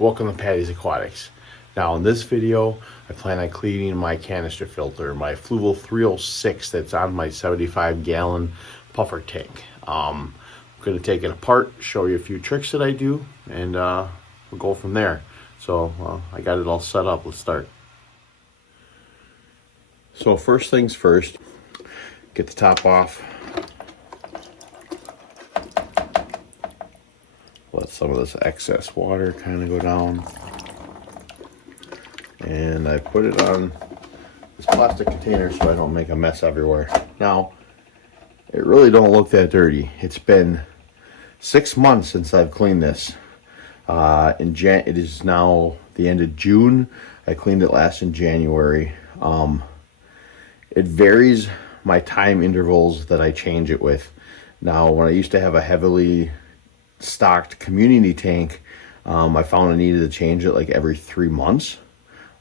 Welcome to Patty's Aquatics. Now in this video, I plan on cleaning my canister filter, my Fluval 306 that's on my 75-gallon puffer tank. I'm going to take it apart, show you a few tricks that I do, and we'll go from there. So I got it all set up. Let's start. So first things first, get the top off. Let some of this excess water kind of go down. And I put it on this plastic container so I don't make a mess everywhere. Now, it really don't look that dirty. It's been 6 months since I've cleaned this. It is now the end of June. I cleaned it last in January. It varies my time intervals that I change it with. Now, when I used to have a heavily stocked community tank, I found I needed to change it like every 3 months.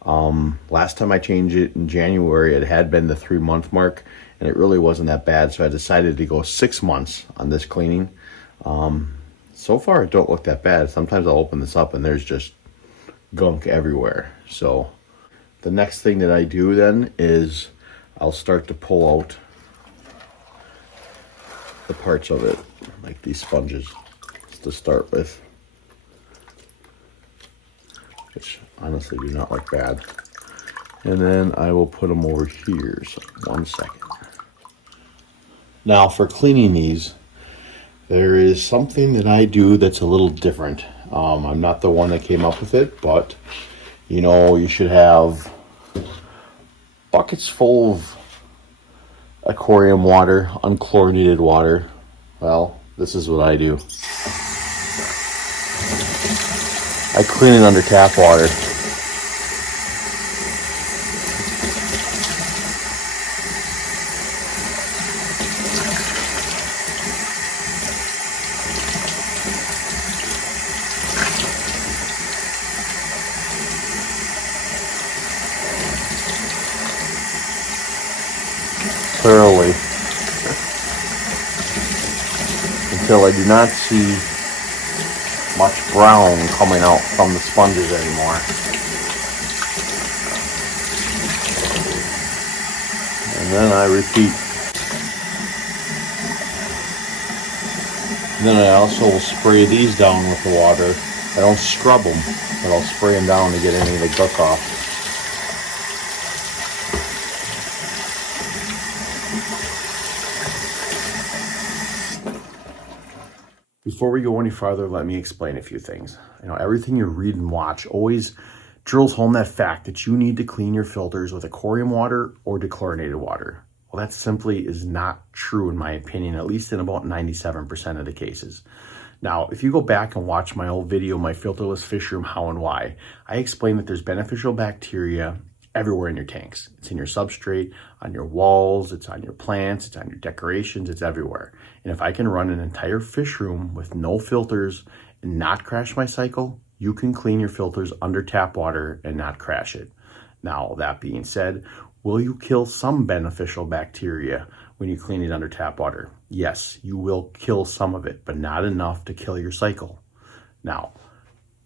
Last time I changed it in January, it had been the 3-month mark, and it really wasn't that bad, so I decided to go 6 months on this cleaning. So far it don't look that bad. Sometimes I'll open this up and there's just gunk everywhere. So the next thing that I do then is I'll start to pull out the parts of it, like these sponges to start with, which honestly do not look bad. And then I will put them over here. So 1 second. Now for cleaning these, there is something that I do that's a little different. I'm not the one that came up with it, but you know, you should have buckets full of aquarium water, unchlorinated water. Well, this is what I do. I clean it under tap water. Thoroughly. Until I do not see much brown coming out from the sponges anymore. And then I repeat. And then I also will spray these down with the water. I don't scrub them, but I'll spray them down to get any of the gunk off. Before we go any farther, let me explain a few things. You know, everything you read and watch always drills home that fact that you need to clean your filters with aquarium water or dechlorinated water. Well, that simply is not true in my opinion, at least in about 97% of the cases. Now, if you go back and watch my old video, my filterless fish room, how and why, I explain that there's beneficial bacteria everywhere in your tanks. It's in your substrate, on your walls, it's on your plants, it's on your decorations, it's everywhere. And if I can run an entire fish room with no filters and not crash my cycle, you can clean your filters under tap water and not crash it. Now, that being said, will you kill some beneficial bacteria when you clean it under tap water? Yes, you will kill some of it, but not enough to kill your cycle. Now,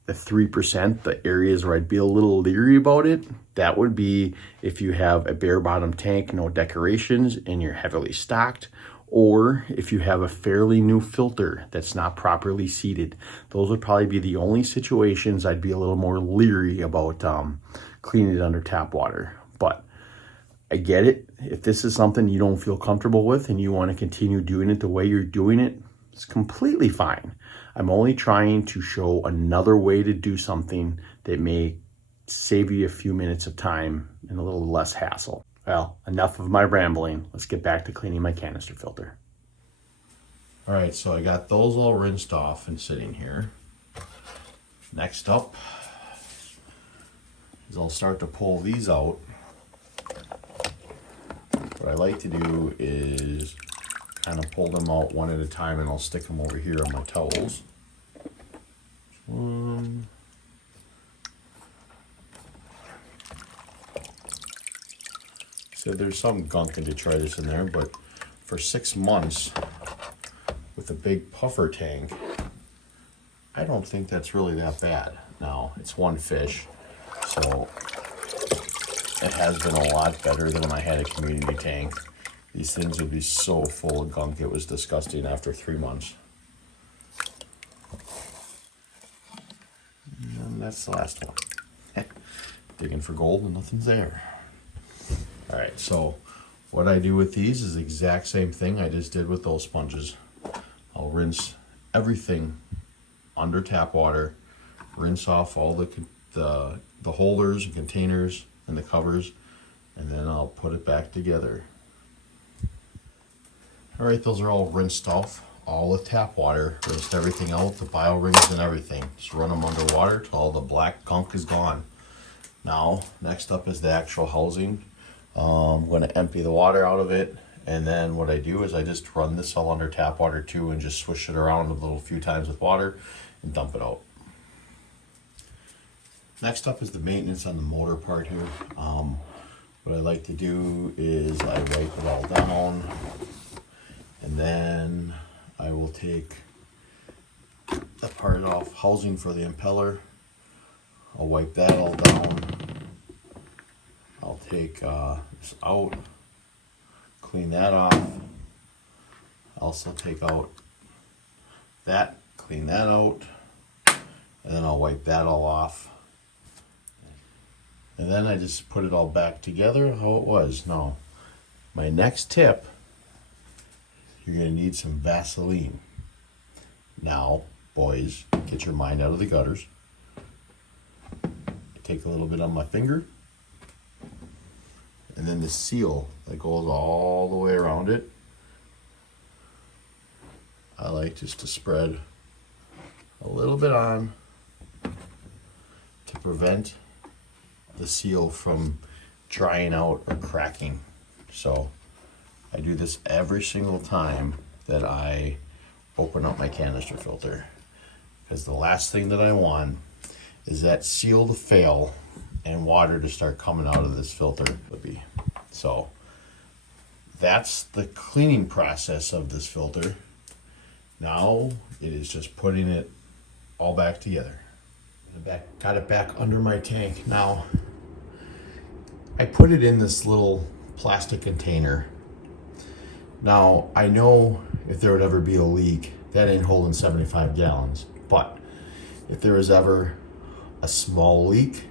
the 3%, the areas where I'd be a little leery about it, that would be if you have a bare bottom tank, no decorations, and you're heavily stocked, or if you have a fairly new filter that's not properly seated. Those would probably be the only situations I'd be a little more leery about cleaning it under tap water. But I get it. If this is something you don't feel comfortable with and you want to continue doing it the way you're doing it, it's completely fine. I'm only trying to show another way to do something that may save you a few minutes of time and a little less hassle. Well, enough of my rambling. Let's get back to cleaning my canister filter. All right, so I got those all rinsed off and sitting here. Next up is I'll start to pull these out. What I like to do is kind of pull them out one at a time, and I'll stick them over here on my towels. So there's some gunk and detritus in there, but for 6 months with a big puffer tank, I don't think that's really that bad. Now, it's one fish, so it has been a lot better than when I had a community tank. These things would be so full of gunk, it was disgusting after 3 months. And that's the last one. Digging for gold and nothing's there. All right, so what I do with these is the exact same thing I just did with those sponges. I'll rinse everything under tap water, rinse off all the holders and containers and the covers, and then I'll put it back together. All right, those are all rinsed off, all with tap water. Rinsed everything out, the bio rings and everything. Just run them under water till all the black gunk is gone. Now, next up is the actual housing. I'm going to empty the water out of it, and then what I do is I just run this all under tap water too, and just swish it around a little few times with water and dump it out. Next up is the maintenance on the motor part here. What I like to do is I wipe it all down, and then I will take the part off housing for the impeller. I'll wipe that all down. I'll take this out, clean that off. Also take out that, clean that out, and then I'll wipe that all off. And then I just put it all back together how it was. Now, my next tip, you're gonna need some Vaseline. Now, boys, get your mind out of the gutters. Take a little bit on my finger, and then the seal that goes all the way around it, I like just to spread a little bit on to prevent the seal from drying out or cracking. So I do this every single time that I open up my canister filter, because the last thing that I want is that seal to fail and water to start coming out of this filter. So that's the cleaning process of this filter. Now it is just putting it all back together. Got it back under my tank. Now I put it in this little plastic container. Now I know if there would ever be a leak, that ain't holding 75 gallons. But if there was ever a small leak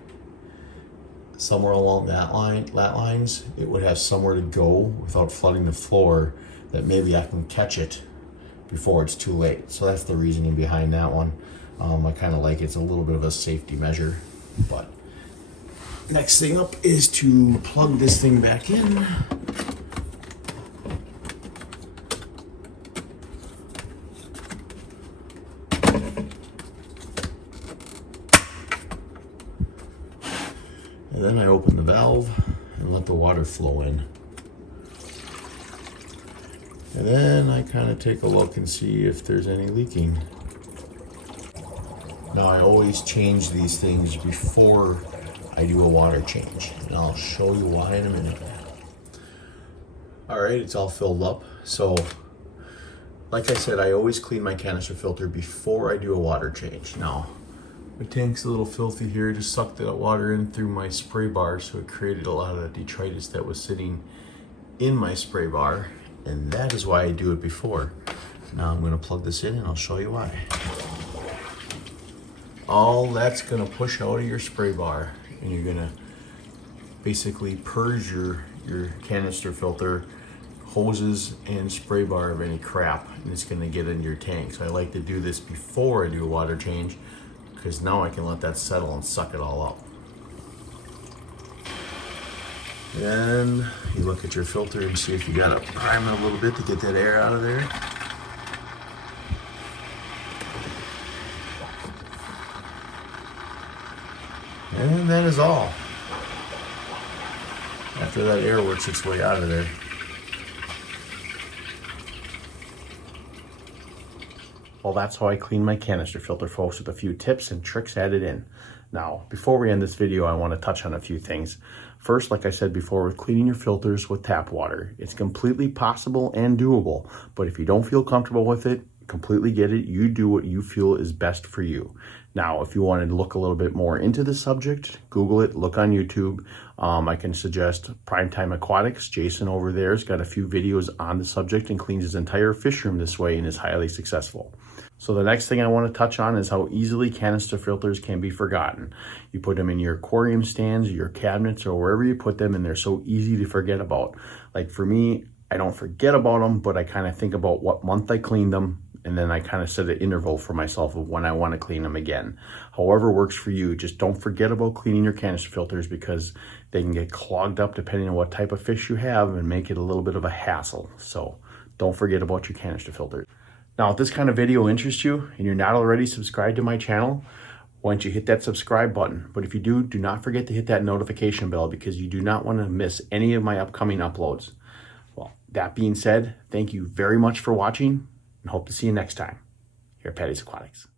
somewhere along that lines, it would have somewhere to go without flooding the floor, that maybe I can catch it before it's too late. So that's the reasoning behind that one. I kind of like it's a little bit of a safety measure. But next thing up is to plug this thing back in. And then I open the valve and let the water flow in. And then I kind of take a look and see if there's any leaking. Now I always change these things before I do a water change, and I'll show you why in a minute. All right, it's all filled up. So like I said, I always clean my canister filter before I do a water change. Now, my tank's a little filthy here. I just sucked that water in through my spray bar, so it created a lot of detritus that was sitting in my spray bar, and that is why I do it before. Now I'm gonna plug this in and I'll show you why. All that's gonna push out of your spray bar, and you're gonna basically purge your canister filter, hoses and spray bar of any crap, and it's gonna get into your tank. So I like to do this before I do a water change, because now I can let that settle and suck it all up. Then you look at your filter and see if you gotta prime it a little bit to get that air out of there. And that is all. After that air works its way out of there. Well, that's how I clean my canister filter, folks, with a few tips and tricks added in. Now, before we end this video, I want to touch on a few things. First, like I said before, with cleaning your filters with tap water, it's completely possible and doable. But if you don't feel comfortable with it, Completely get it. You do what you feel is best for you. Now, if you wanted to look a little bit more into the subject, Google it, look on YouTube. I can suggest Primetime Aquatics. Jason over there has got a few videos on the subject and cleans his entire fish room this way and is highly successful. So the next thing I want to touch on is how easily canister filters can be forgotten. You put them in your aquarium stands, your cabinets, or wherever you put them, and they're so easy to forget about. Like for me, I don't forget about them, but I kind of think about what month I cleaned them, and then I kind of set an interval for myself of when I want to clean them again. However works for you, just don't forget about cleaning your canister filters because they can get clogged up depending on what type of fish you have and make it a little bit of a hassle. So don't forget about your canister filters. Now, if this kind of video interests you and you're not already subscribed to my channel, why don't you hit that subscribe button? But if you do, do not forget to hit that notification bell because you do not want to miss any of my upcoming uploads. Well, that being said, thank you very much for watching and hope to see you next time here at Patty's Aquatics.